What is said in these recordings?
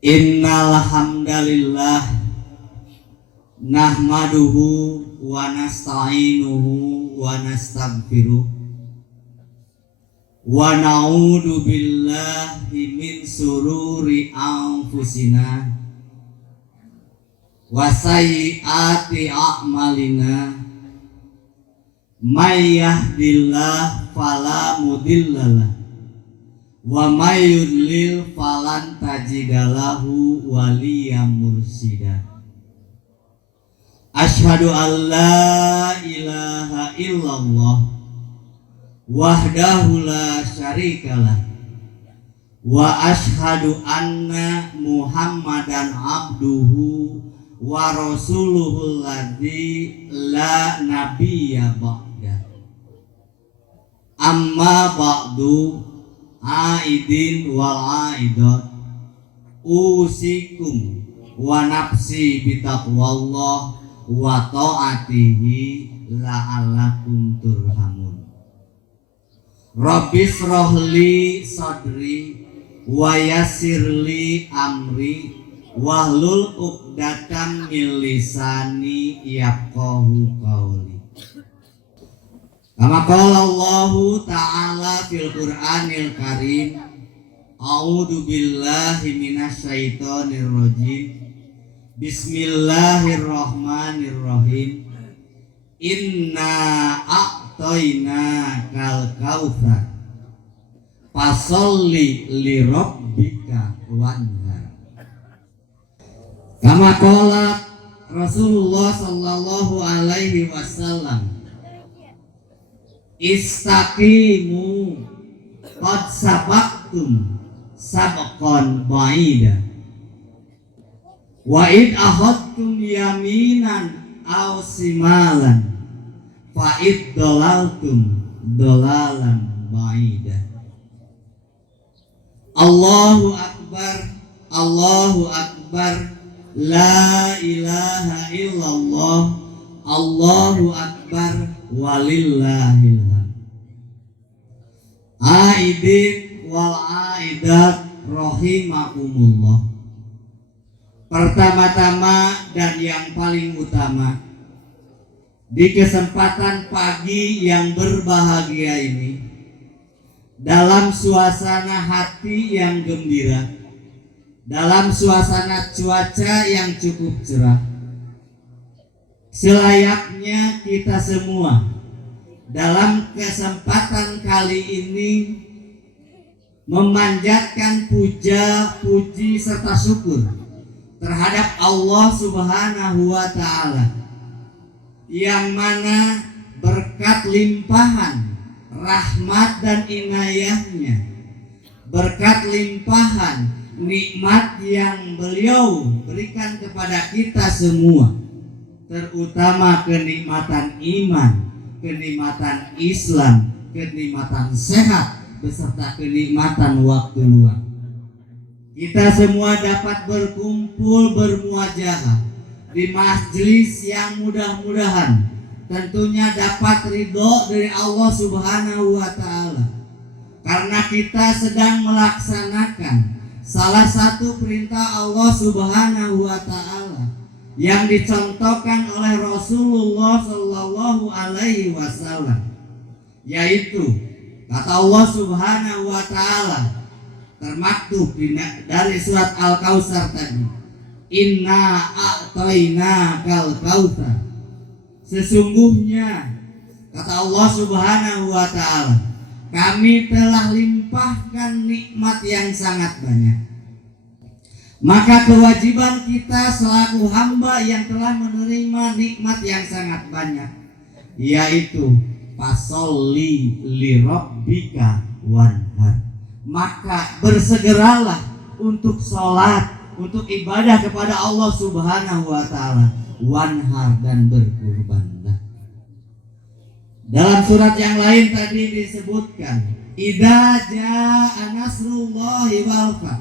Innal hamdalillah nahmaduhu wa nasta'inuhu wa nastaghfiruh wa na'udzu billahi min sururi anfusina wa sayyiati a'malina may yahdihillahu fala mudhillalah wa may yudlil falan tajidalahu waliyyan mursyida. Asyhadu an la ilaha illallah wahdahu la syarikalah wa asyhadu anna Muhammadan abduhu wa rasuluhul ladzi la nabiyya ba'da. Amma ba'du, aidin wal aidat usikum wa nafsi bitaqwallah wa ta'atihi la'allakum turhamun. Rabbis rohli sadri wa yassirli amri wahlul uqdatam min lisani yafqahu qawli. Kama qala Allah ta'ala fil Qur'anil Karim, a'udzu billahi minasy syaithanir rajim. Bismillahirrahmanirrahim. Inna a'tayna kal kautsar fasholli li rabbika wanhar. Kama qala Rasulullah sallallahu alaihi wasallam, istaqimu qad sabaqtum sabqan ba'ida wa id akhadtum yaminan aw simalan fa id dalaltum dalalan ba'ida. Allahu akbar, Allahu akbar, la ilaha illallah, Allahu akbar, walillahil hamd. Aidin wal aidat rahimakumullah. Pertama-tama dan yang paling utama, di kesempatan pagi yang berbahagia ini, dalam suasana hati yang gembira, dalam suasana cuaca yang cukup cerah, selayaknya kita semua dalam kesempatan kali ini memanjatkan puja, puji serta syukur terhadap Allah Subhanahu wa ta'ala, yang mana berkat limpahan rahmat dan inayahnya, berkat limpahan nikmat yang beliau berikan kepada kita semua, terutama kenikmatan iman, kenikmatan Islam, kenikmatan sehat, beserta kenikmatan waktu luang. Kita semua dapat berkumpul bermuajahah di majelis yang mudah-mudahan tentunya dapat ridho dari Allah Subhanahu wa ta'ala, karena kita sedang melaksanakan salah satu perintah Allah Subhanahu wa ta'ala yang dicontohkan oleh Rasulullah sallallahu alaihi wasallam, yaitu kata Allah Subhanahu wa ta'ala termaktub dari surat Al-Kautsar tadi, inna a'tayna kal kautsar. Sesungguhnya kata Allah Subhanahu wa ta'ala, kami telah limpahkan nikmat yang sangat banyak. Maka kewajiban kita selaku hamba yang telah menerima nikmat yang sangat banyak, yaitu fasholli li rabbika wanhar. Maka bersegeralah untuk sholat, untuk ibadah kepada Allah Subhanahu wa ta'ala, wanhar, dan berkurbanlah. Dalam surat yang lain tadi disebutkan, idza jaa nasrullahi wal fath.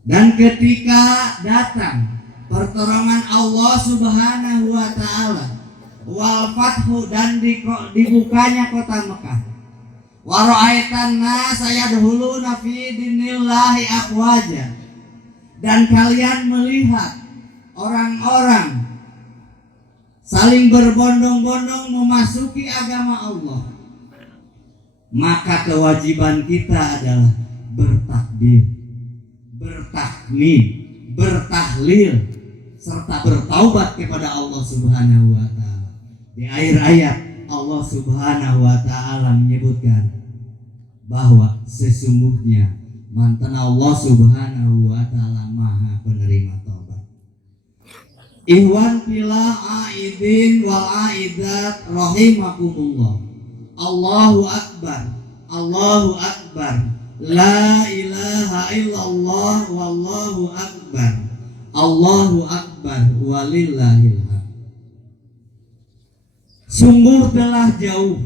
Dan ketika datang pertolongan Allah Subhanahu wa ta'ala, wal fathu, dan dibukanya kota Mekah, wa ra'aitan nas yadkhuluna fi dinillahi afwaja, dan kalian melihat orang-orang saling berbondong-bondong memasuki agama Allah, maka kewajiban kita adalah bertakbir, bertakmir, bertahlil, serta bertaubat kepada Allah Subhanahu wa Ta'ala. Di akhir ayat Allah Subhanahu wa Ta'ala menyebutkan bahwa sesungguhnya mantan Allah Subhanahu wa Ta'ala Maha penerima taubat. Ikhwan fillah aidin wal aidat rahimakumullah. Allahu akbar, Allahu akbar, la ilaha illallah wallahu akbar, Allahu akbar walillahil hamd. Sungguh telah jauh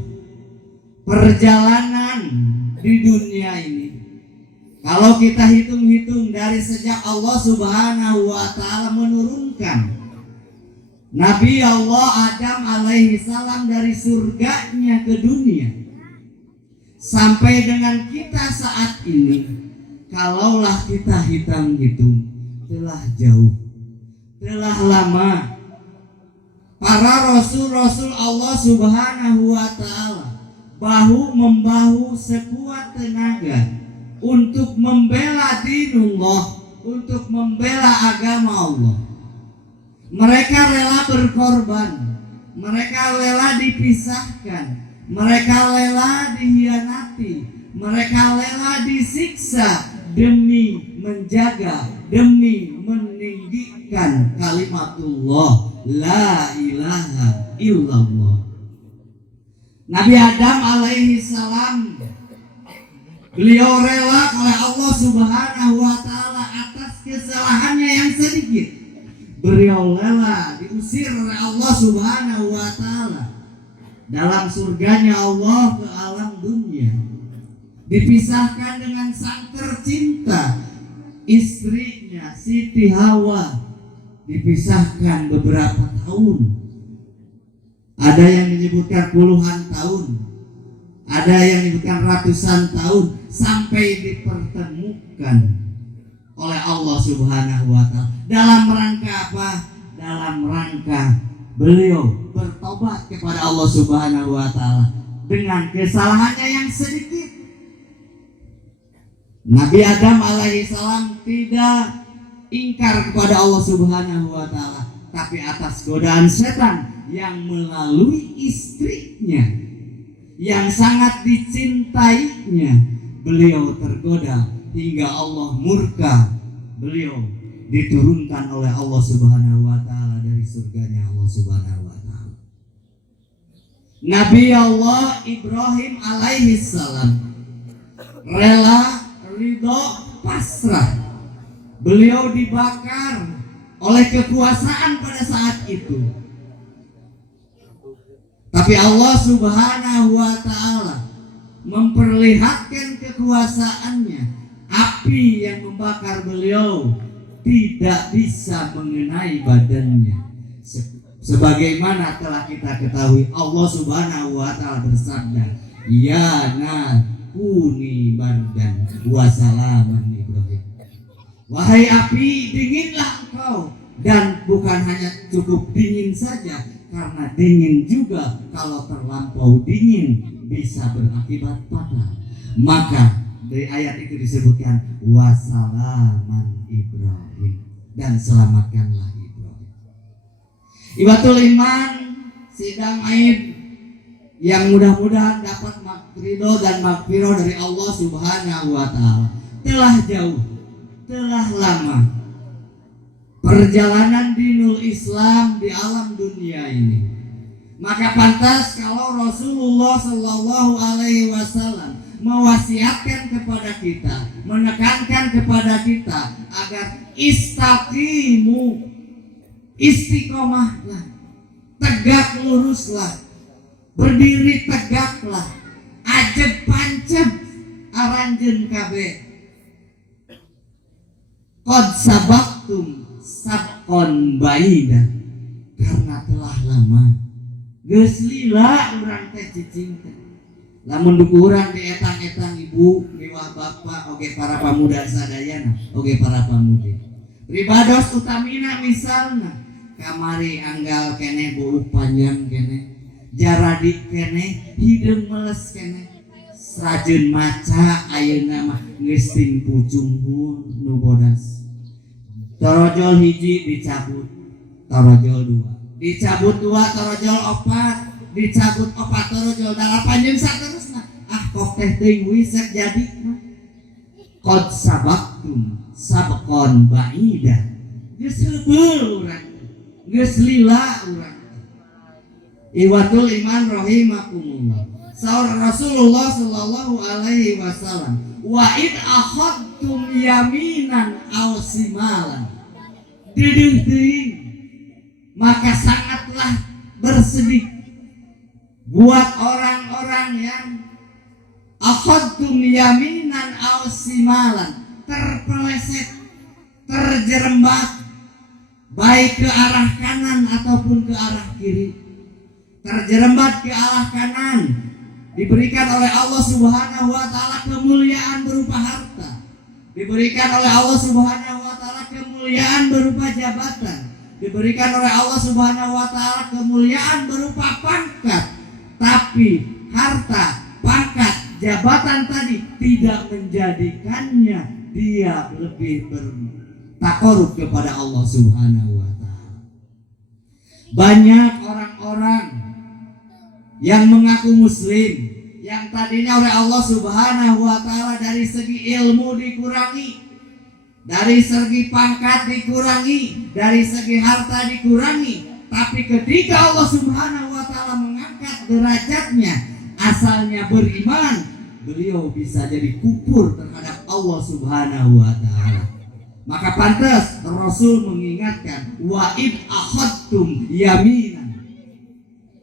perjalanan di dunia ini. Kalau kita hitung-hitung dari sejak Allah Subhanahu wa Ta'ala menurunkan Nabi Allah Adam alaihi salam dari surganya ke dunia sampai dengan kita saat ini, kalaulah kita hitung-hitung, telah jauh, telah lama. Para rasul-rasul Allah Subhanahu wa Ta'ala bahu membahu sekuat tenaga untuk membela dinullah, untuk membela agama Allah. Mereka rela berkorban, mereka rela dipisahkan, mereka rela dihianati, mereka rela disiksa demi menjaga, demi meninggikan kalimatullah la ilaha illallah. Nabi Adam alaihi salam, beliau rela oleh Allah Subhanahu wa Ta'ala atas kesalahannya yang sedikit. Beliau rela diusir oleh Allah Subhanahu wa Ta'ala dalam surganya Allah ke alam dunia, dipisahkan dengan sang tercinta, istrinya Siti Hawa, dipisahkan beberapa tahun. Ada yang menyebutkan puluhan tahun, ada yang menyebutkan ratusan tahun, sampai dipertemukan oleh Allah Subhanahu wa Ta'ala. Dalam rangka apa? Dalam rangka beliau bertobat kepada Allah Subhanahu wa Ta'ala dengan kesalahannya yang sedikit. Nabi Adam alaihi salam tidak ingkar kepada Allah Subhanahu wa Ta'ala, tapi atas godaan setan yang melalui istrinya yang sangat dicintainya, beliau tergoda hingga Allah murka. Beliau diturunkan oleh Allah Subhanahu wa Ta'ala dari surganya Allah Subhanahu wa Ta'ala. Nabi Allah Ibrahim alaihi salam rela, ridho, pasrah. Beliau dibakar oleh kekuasaan pada saat itu, tapi Allah Subhanahu wa Ta'ala memperlihatkan kekuasaannya. Api yang membakar beliau tidak bisa mengenai badannya. Sebagaimana telah kita ketahui, Allah Subhanahu wa Ta'ala bersabda, ya nar kuni bardan wa salaman Ibrahim. Wahai api, dinginlah engkau. Dan bukan hanya cukup dingin saja, karena dingin juga kalau terlampau dingin bisa berakibat fatal. Maka dari ayat itu disebutkan wasalaman Ibrahim, dan selamatkanlah Ibrahim. Ibatul iman, sidang aid yang mudah-mudahan dapat ridho dan magfirah dari Allah Subhanahu wa Ta'ala. Telah jauh, telah lama perjalanan dinul Islam di alam dunia ini. Maka pantas kalau Rasulullah Sallallahu Alaihi Wasallam mewasiatkan kepada kita, menekankan kepada kita agar istaqimu, istiqomahlah, tegak luruslah, berdiri tegaklah, ajeb panceb aranjeun kabeh. Qad sabaqtum sabqon baida, karena telah lama geus lila urang teh cicing teh. Lamun dukurang di etang-etang ibu, miwah bapak, oge para pamuda sadayana, oge para pamudi. Ribados utamina misalna kamari anggal kene bulu panjang kene jaradi kene hideung meles kene sajeun maca ayeuna mah geus ting pucung nu bodas. Torojol hiji dicabut, torojol dua dicabut, dua torojol opat dicabut, opat torojol dalapan jeung saterusna. Kok teh teuing wisek jadi qad sabaqtum sabqan ba'ida. Geus heubeul urang, geus lila urang. Iwatul iman rahimakumullah. Saur Rasulullah sallallahu alaihi wasallam, wa id akhadtum yaminan aw simalan. Deudeuh teuing maka sangatlah bersedih buat orang-orang yang akhadtum yaminan aw simalan, terpeleset, terjerembab baik ke arah kanan ataupun ke arah kiri. Terjerembab ke arah kanan diberikan oleh Allah Subhanahu wa taala kemuliaan berupa harta, diberikan oleh Allah Subhanahu wa taala kemuliaan berupa jabatan, diberikan oleh Allah Subhanahu wa taala kemuliaan berupa pangkat. Tapi harta, pangkat, jabatan tadi tidak menjadikannya dia lebih bertakarub kepada Allah Subhanahu wa taala. Banyak orang-orang yang mengaku muslim yang tadinya oleh Allah Subhanahu wa taala dari segi ilmu dikurangi, dari segi pangkat dikurangi, dari segi harta dikurangi, tapi ketika Allah Subhanahu wa taala mengangkat derajatnya, asalnya beriman, beliau bisa jadi kufur terhadap Allah Subhanahu wa taala. Maka pantas Rasul mengingatkan, wa id akhadtum yaminan,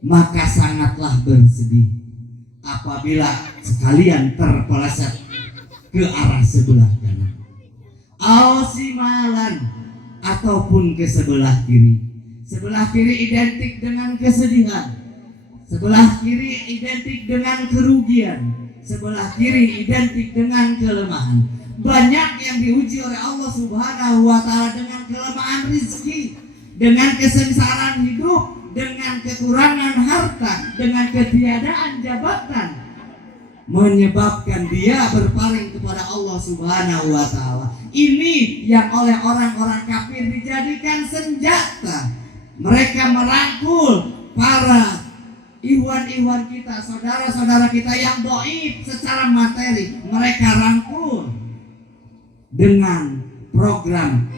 maka sangatlah bersedih apabila sekalian terpeleset ke arah sebelah kanan, aw simalan, ataupun ke sebelah kiri. Sebelah kiri identik dengan kesedihan, sebelah kiri identik dengan kerugian, sebelah kiri identik dengan kelemahan. Banyak yang diuji oleh Allah Subhanahu wa taala dengan kelemahan rizki, dengan kesengsaraan hidup, dengan kekurangan harta, dengan ketiadaan jabatan, menyebabkan dia berpaling kepada Allah Subhanahu wa taala. Ini yang oleh orang-orang kafir dijadikan senjata. Mereka merangkul para ikhwan-ikhwan kita, saudara-saudara kita yang dhaif secara materi, mereka rangkul dengan program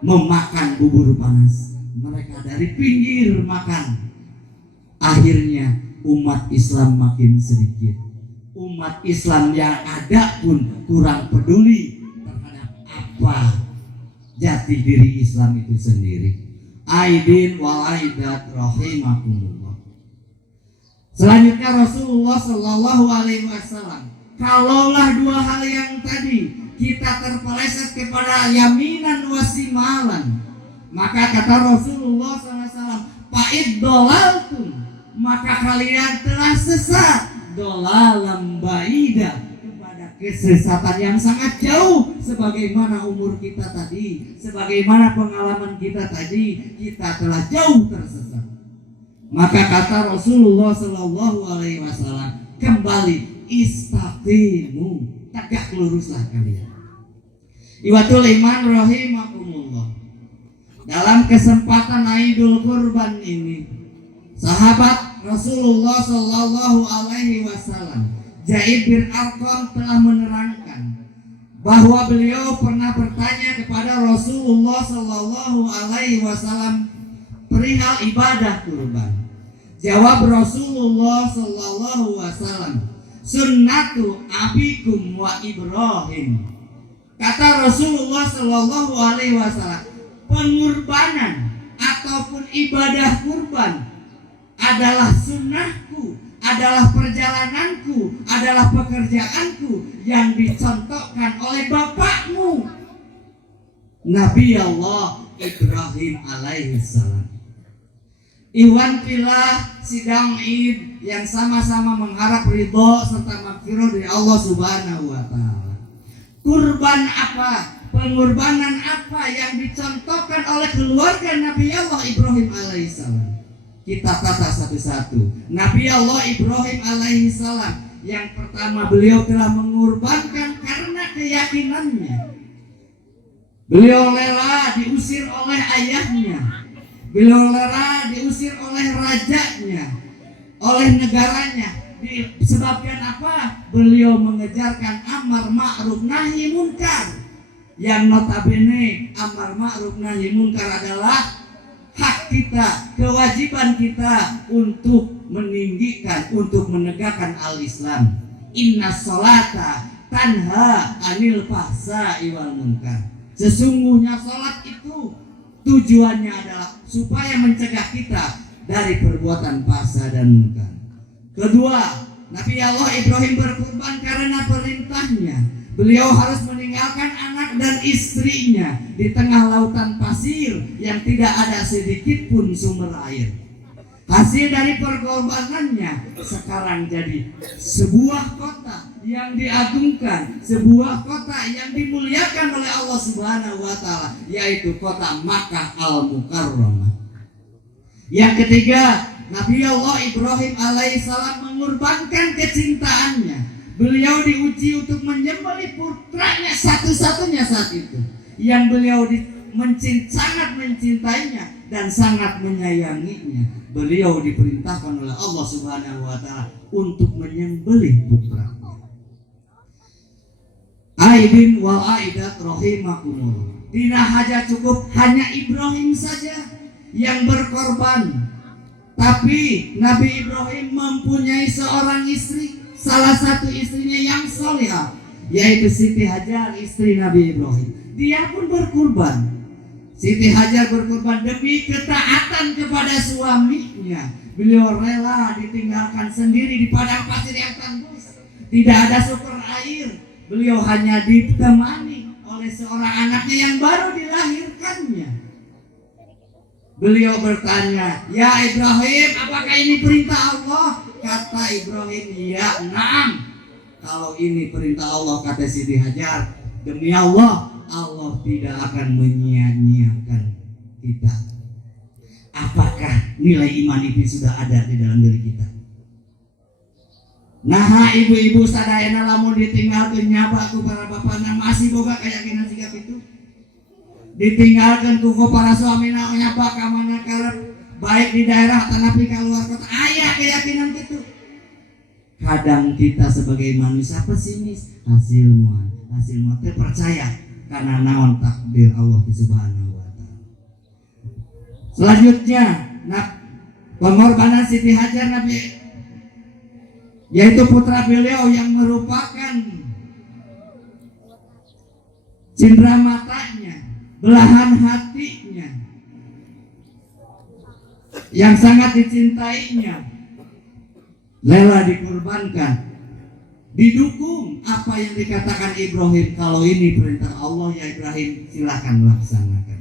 memakan bubur panas. Mereka dari pinggir makan. Akhirnya umat Islam makin sedikit. Umat Islam yang ada pun kurang peduli terhadap apa jati diri Islam itu sendiri. Aidin wal aidat rahimakumullah. Selanjutnya Rasulullah sallallahu alaihi wasallam, kalaulah dua hal yang tadi kita terpeleset kepada yaminan wasimalan, maka kata Rasulullah SAW, fa'id dolaltum, maka kalian telah sesat, dolalam baida, kepada kesesatan yang sangat jauh. Sebagaimana umur kita tadi, sebagaimana pengalaman kita tadi, kita telah jauh tersesat. Maka kata Rasulullah SAW, kembali istaqimu, tegak luruslah kalian. Iwatul iman rahimakumullah. Dalam kesempatan Aidul Kurban ini, sahabat Rasulullah sallallahu alaihi wasallam Zaid bin Arqam telah menerangkan bahwa beliau pernah bertanya kepada Rasulullah sallallahu alaihi wasallam perihal ibadah kurban. Jawab Rasulullah sallallahu alaihi wasallam, sunnatu abikum wa Ibrahim. Kata Rasulullah sallallahu alaihi wasallam, pengorbanan ataupun ibadah kurban adalah sunnahku, adalah perjalananku, adalah pekerjaanku yang dicontohkan oleh bapakmu Nabi Allah Ibrahim alaihissalam. Iwan filah sidang Id yang sama-sama mengharap ridho serta maghfirah dari Allah Subhanahu wa taala. Kurban apa? pengorbanan apa yang dicontohkan oleh keluarga Nabi Allah Ibrahim alaihissalam? Kita tata satu-satu. Nabi Allah Ibrahim alaihissalam, yang pertama beliau telah mengorbankan karena keyakinannya. Beliau rela diusir oleh ayahnya, beliau rela diusir oleh rajanya, oleh negaranya. Disebabkan apa? Beliau mengejarkan amar ma'ruf nahi munkar, yang notabene amar ma'ruf nahi munkar adalah hak kita, kewajiban kita untuk meninggikan, untuk menegakkan al-Islam. Inna sholata tanha anil fahsya'i wal munkar. Sesungguhnya sholat itu tujuannya adalah supaya mencegah kita dari perbuatan fahsya dan munkar. Kedua, Nabi Allah Ibrahim berkorban karena perintahnya. Beliau harus meninggalkan anak dan istrinya di tengah lautan pasir yang tidak ada sedikit pun sumber air. Hasil dari perkorbanannya sekarang jadi sebuah kota yang diagungkan, sebuah kota yang dimuliakan oleh Allah Subhanahu wa taala, yaitu kota Makkah Al-Mukarramah. Yang ketiga, Nabi Allah Ibrahim alaihissalam mengorbankan kecintaannya. Beliau diuji untuk menyembelih putranya satu-satunya saat itu, yang beliau sangat mencintainya dan sangat menyayanginya. Beliau diperintahkan oleh Allah Subhanahu wa taala untuk menyembelih putranya. Aidin wal aidat rahimakumullah. Tidak hanya cukup hanya Ibrahim saja yang berkorban, tapi Nabi Ibrahim mempunyai seorang istri, salah satu istrinya yang salihah, yaitu Siti Hajar, istri Nabi Ibrahim. Dia pun berkorban. Siti Hajar berkorban demi ketaatan kepada suaminya. Beliau rela ditinggalkan sendiri di padang pasir yang tandus, tidak ada sumber air. Beliau hanya ditemani oleh seorang anaknya yang baru dilahirkannya. Beliau bertanya, "Ya Ibrahim, apakah ini perintah Allah?" Kata Ibrahim, "Ya, na'am." Kalau ini perintah Allah, kata Siti Hajar, demi Allah, Allah tidak akan menyia-nyiakan kita. Apakah nilai iman itu sudah ada di dalam diri kita? Nah, ibu-ibu sadayana lamun ditinggalkeun nyaba ku para bapana masih boga keyakinan sikap itu. Ditinggalkan ku para suamina nyaba ka mana karep, baik di daerah tanapi ka luar kota, aya keyakinan gitu. Kadang kita sebagai manusia pesimis, hasil teh percaya karena naon takdir Allah Subhanahu wa taala. Selanjutnya, pengorbanan Siti Hajar Nabi, yaitu putra beliau yang merupakan cindera matanya, belahan hatinya, yang sangat dicintainya, rela dikorbankan. Didukung apa yang dikatakan Ibrahim, kalau ini perintah Allah ya Ibrahim, silahkan laksanakan.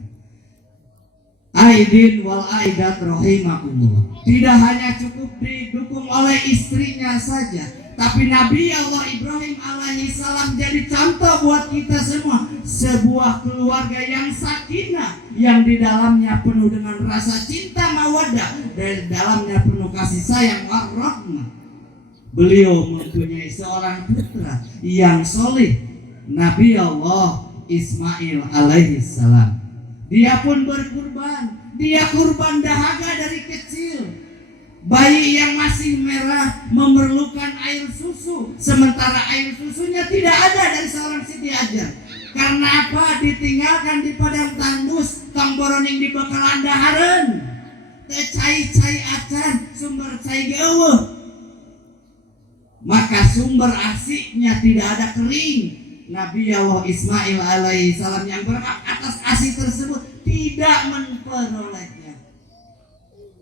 Aidin wal aidat rahimakumullah. Tidak hanya cukup didukung oleh istrinya saja, tapi Nabi Allah Ibrahim alaihissalam jadi contoh buat kita semua. Sebuah keluarga yang sakinah, yang di dalamnya penuh dengan rasa cinta mawaddah, dan dalamnya penuh kasih sayang warahmah. Beliau mempunyai seorang putra yang soleh, Nabi Allah Ismail alaihissalam. Dia pun berkurban. Dia kurban dahaga dari kecil. Bayi yang masih merah memerlukan air susu, sementara air susunya tidak ada dari seorang Siti Hajar. Karena apa? Ditinggalkan di padang tandus, tong boroning di bakalan dahareun. Teu cai-cai acan, sumber cai geuweuh. Maka sumber asiknya tidak ada kering. Nabi Allah Ismail alaihissalam yang berhak atas asih tersebut tidak memperolehnya.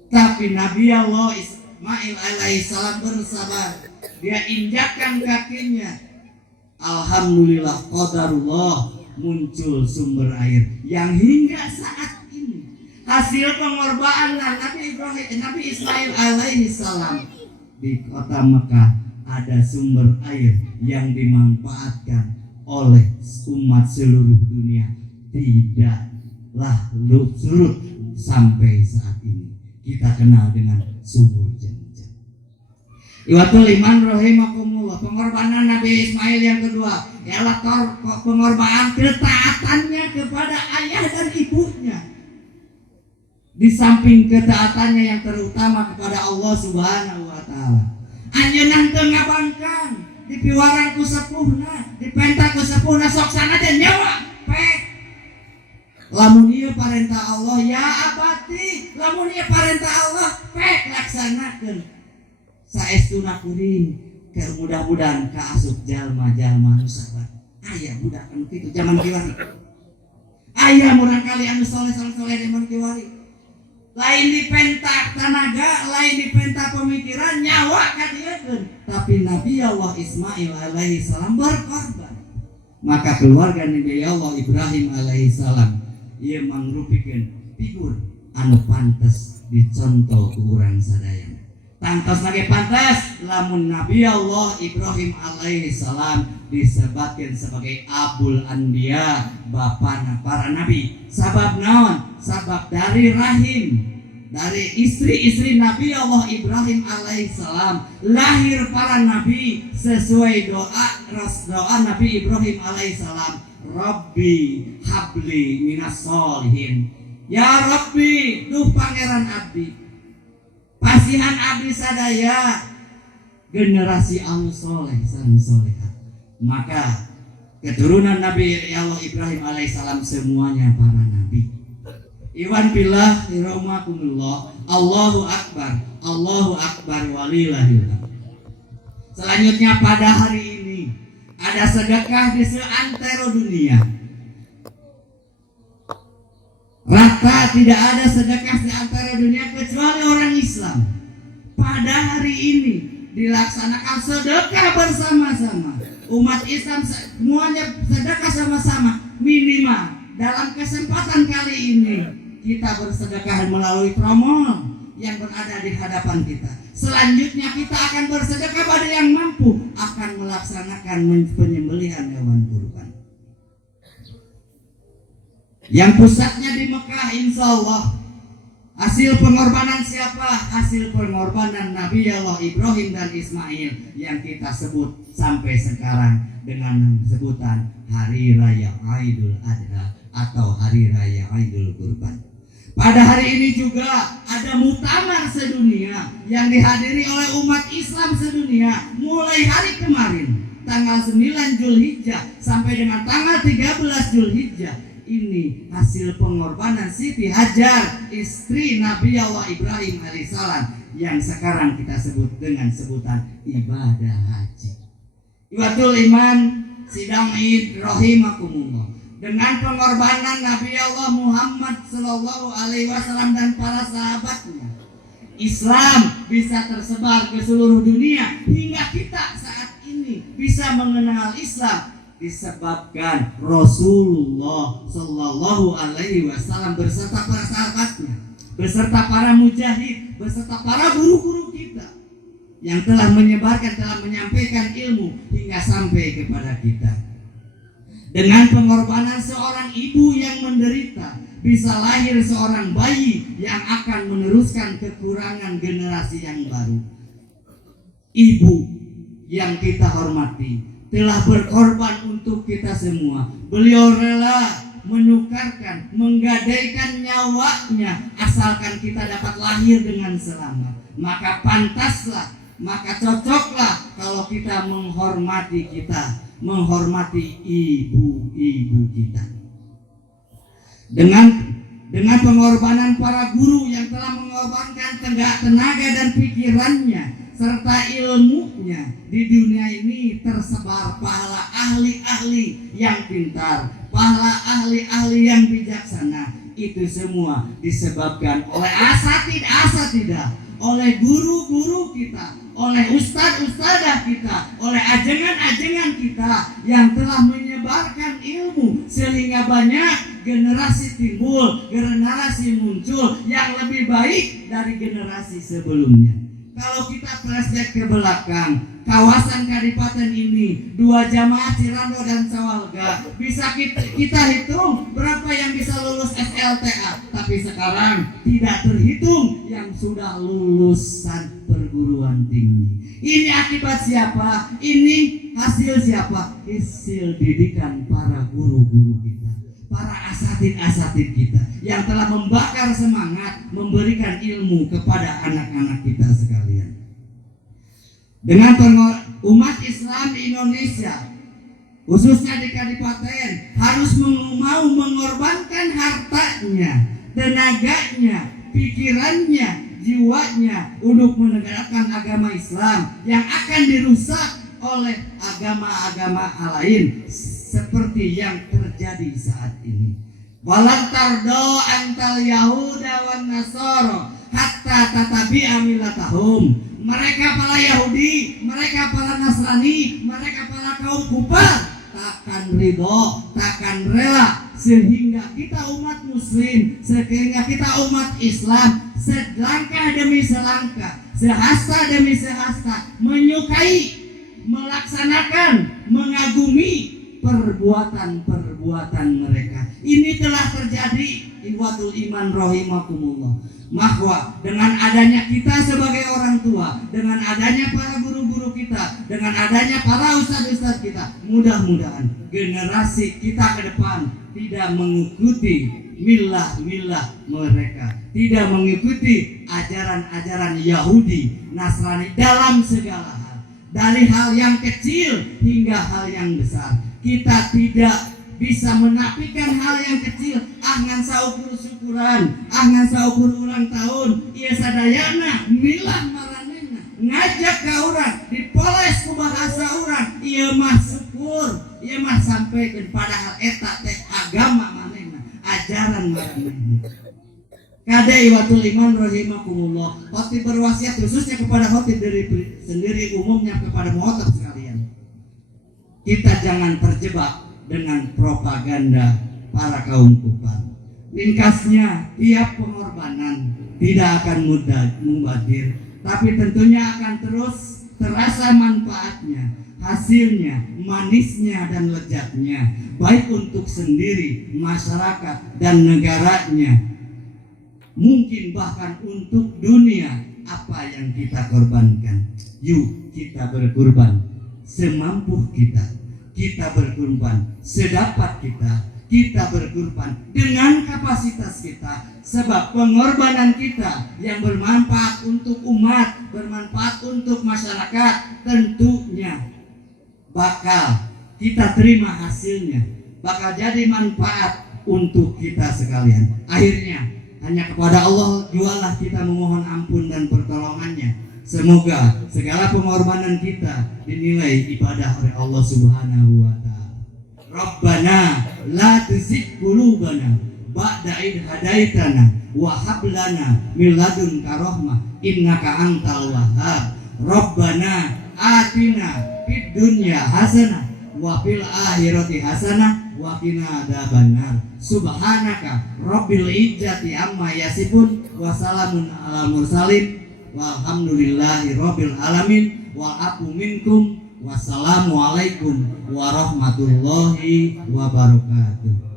Tapi Nabi Allah Ismail alaihissalam bersabar. Dia injakkan kakinya. Alhamdulillah qadarullah, muncul sumber air yang hingga saat ini hasil pengorbanan Nabi Ismail alaihissalam. Di kota Mekah ada sumber air yang dimanfaatkan oleh umat seluruh dunia tidaklah surut sampai saat ini. Kita kenal dengan sumur Zam-Zam. Iwatul iman rahimakumullah, pengorbanan Nabi Ismail yang kedua ialah pengorbanan ketaatannya kepada ayah dan ibunya. Di samping ketaatannya yang terutama kepada Allah Subhanahu wa taala. Anjeunna teu ngabangkan dipiwarang ku sepuhna, dipenta ku sepuhna sok sanajan nyawa pek. Lamun ieu parentah Allah ya abati, lamun ieu parentah Allah pek laksanakeun. Saestuna kuring keur mudah-mudahan kaasup jalma-jalma nu sabar. Aya budak anu kitu zaman kiwari. Aya murang kali anu soleh-soleh zaman kiwari. Lain dipentak tenaga, lain dipentak pemikiran, nyawa kadieun. Tapi Nabi Allah Ismail alaihi salam berkorban. Maka keluarga Nabi Allah Ibrahim alaihi salam ieu mangrupikeun figur anu pantes dicontoh ku urang sadaya. Tangtos lagi pantas lamun Nabi Allah Ibrahim alaihi salam disebutkan sebagai Abul Anbiya, bapana para nabi. Sabab naon? Sabab dari rahim, dari istri-istri Nabi Allah Ibrahim alaihi salam lahir para nabi sesuai doa Nabi Ibrahim alaihi salam. Rabbi habli minas solihin. Ya Rabbi, duh pangeran abdi, pasihan abdi sadaya generasi anu soleh sareng soleha. Maka keturunan Nabi Allah Ibrahim alaihissalam semuanya para nabi. Iwan billah rahmakumullah. Allahu akbar, Allahu akbar walillahil hamd. Selanjutnya pada hari ini ada sedekah di seantero dunia. Rata tidak ada sedekah di antara dunia kecuali orang Islam. Pada hari ini dilaksanakan sedekah bersama-sama. Umat Islam semuanya sedekah sama-sama. Minimal dalam kesempatan kali ini kita bersedekah melalui tromol yang berada di hadapan kita. Selanjutnya kita akan bersedekah pada yang mampu akan melaksanakan penyembelihan hewan kurban. Yang pusatnya di Mekah, insya Allah. Hasil pengorbanan siapa? Hasil pengorbanan Nabi Allah Ibrahim dan Ismail yang kita sebut sampai sekarang dengan sebutan Hari Raya Idul Adha atau Hari Raya Idul Kurban. Pada hari ini juga ada muktamar sedunia yang dihadiri oleh umat Islam sedunia mulai hari kemarin tanggal 9 Zulhijjah sampai dengan tanggal 13 Zulhijjah. Ini hasil pengorbanan Siti Hajar, istri Nabi Allah Ibrahim alaihissalam, yang sekarang kita sebut dengan sebutan ibadah haji. Iwatul iman sidang id rahimakumullah. Dengan pengorbanan Nabi Allah Muhammad sallallahu alaihi wasallam dan para sahabatnya, Islam bisa tersebar ke seluruh dunia hingga kita saat ini bisa mengenal Islam. Disebabkan Rasulullah sallallahu alaihi wasallam beserta para sahabatnya, beserta para mujahid, beserta para guru-guru kita yang telah menyebarkan, telah menyampaikan ilmu hingga sampai kepada kita. Dengan pengorbanan seorang ibu yang menderita, bisa lahir seorang bayi yang akan meneruskan kekurangan generasi yang baru. Ibu yang kita hormati telah berkorban untuk kita semua. Beliau rela menukarkan, menggadaikan nyawanya asalkan kita dapat lahir dengan selamat. Maka pantaslah, maka cocoklah kalau kita menghormati ibu-ibu kita. Dengan pengorbanan para guru yang telah mengorbankan tenaga dan pikirannya serta ilmunya, di dunia ini tersebar pahala ahli-ahli yang pintar, pahala ahli-ahli yang bijaksana. Itu semua disebabkan oleh asatidah, oleh guru-guru kita, oleh ustadz-ustadzah kita, oleh ajengan-ajengan kita yang telah menyebarkan ilmu sehingga banyak generasi timbul, generasi muncul yang lebih baik dari generasi sebelumnya. Kalau kita flashback ke belakang, kawasan Kadipaten ini 2 jamaah Cirando dan Sawalga, bisa kita hitung berapa yang bisa lulus SLTA. Tapi sekarang tidak terhitung yang sudah lulusan perguruan tinggi. Ini akibat siapa? Ini hasil siapa? Hasil didikan para guru-guru kita, para asatid-asatid kita yang telah membakar semangat memberikan ilmu kepada anak-anak kita sekalian. Dengan umat Islam di Indonesia, khususnya di Kadipaten, harus mau mengorbankan hartanya, tenaganya, pikirannya, jiwanya untuk menegakkan agama Islam yang akan dirusak oleh agama-agama lain seperti yang terjadi saat ini. Walan tardo antal Yahuda wan Nasara hatta tatabi'a millatahum. Mereka para Yahudi, mereka para Nasrani, mereka para kaum kufar takkan ridho, takkan rela sehingga kita umat muslim, sehingga kita umat Islam selangkah demi selangkah, sehasta demi sehasta menyukai, melaksanakan, mengagumi perbuatan-perbuatan mereka. Ini telah terjadi, ikhwatul iman rahimakumullah, bahwa dengan adanya kita sebagai orang tua, dengan adanya para guru-guru kita, dengan adanya para ustadz-ustadz kita, mudah-mudahan generasi kita ke depan tidak mengikuti milah-milah mereka, tidak mengikuti ajaran-ajaran Yahudi, Nasrani dalam segala hal, dari hal yang kecil hingga hal yang besar. Kita tidak bisa menafikan hal yang kecil. Ngan saukur syukuran, ngan saukur ulang tahun, iya sadayana milah maranena, ngajak ke orang, dipoles ku bahasa orang, iya mah syukur, iya mah sampaikan padahal eta teh agama manena, ajaran maranena. Kadai watul iman rahimakumullah, khotib berwasiat khususnya kepada khotib sendiri, umumnya kepada muhotab sekalian. Kita jangan terjebak dengan propaganda para kaum kufar. Ringkasnya, tiap pengorbanan tidak akan mudah mubazir, tapi tentunya akan terus terasa manfaatnya, hasilnya, manisnya dan lezatnya, baik untuk sendiri, masyarakat dan negaranya, mungkin bahkan untuk dunia. Apa yang kita korbankan, yuk kita berkorban semampu kita. Kita berkorban sedapat kita berkorban dengan kapasitas kita, sebab pengorbanan kita yang bermanfaat untuk umat, bermanfaat untuk masyarakat, tentunya bakal kita terima hasilnya, bakal jadi manfaat untuk kita sekalian. Akhirnya hanya kepada Allah jualah kita memohon ampun dan pertolongannya. Semoga segala pengorbanan kita dinilai ibadah oleh Allah Subhanahu wa ta'ala. Rabbana la tuzigh qulubana ba'da idh hadaitana wa hab lana min ladunka rahmah innaka antal wahhab. Rabbana atina fid dunya hasanah wa fil akhirati hasanah wa qina adzabannar. Subhanaka rabbil izzati amma yasifun wa salamun ala mursalin walhamdulillahi rabbil alamin wa aku minkum. Wassalamualaikum warahmatullahi wabarakatuh.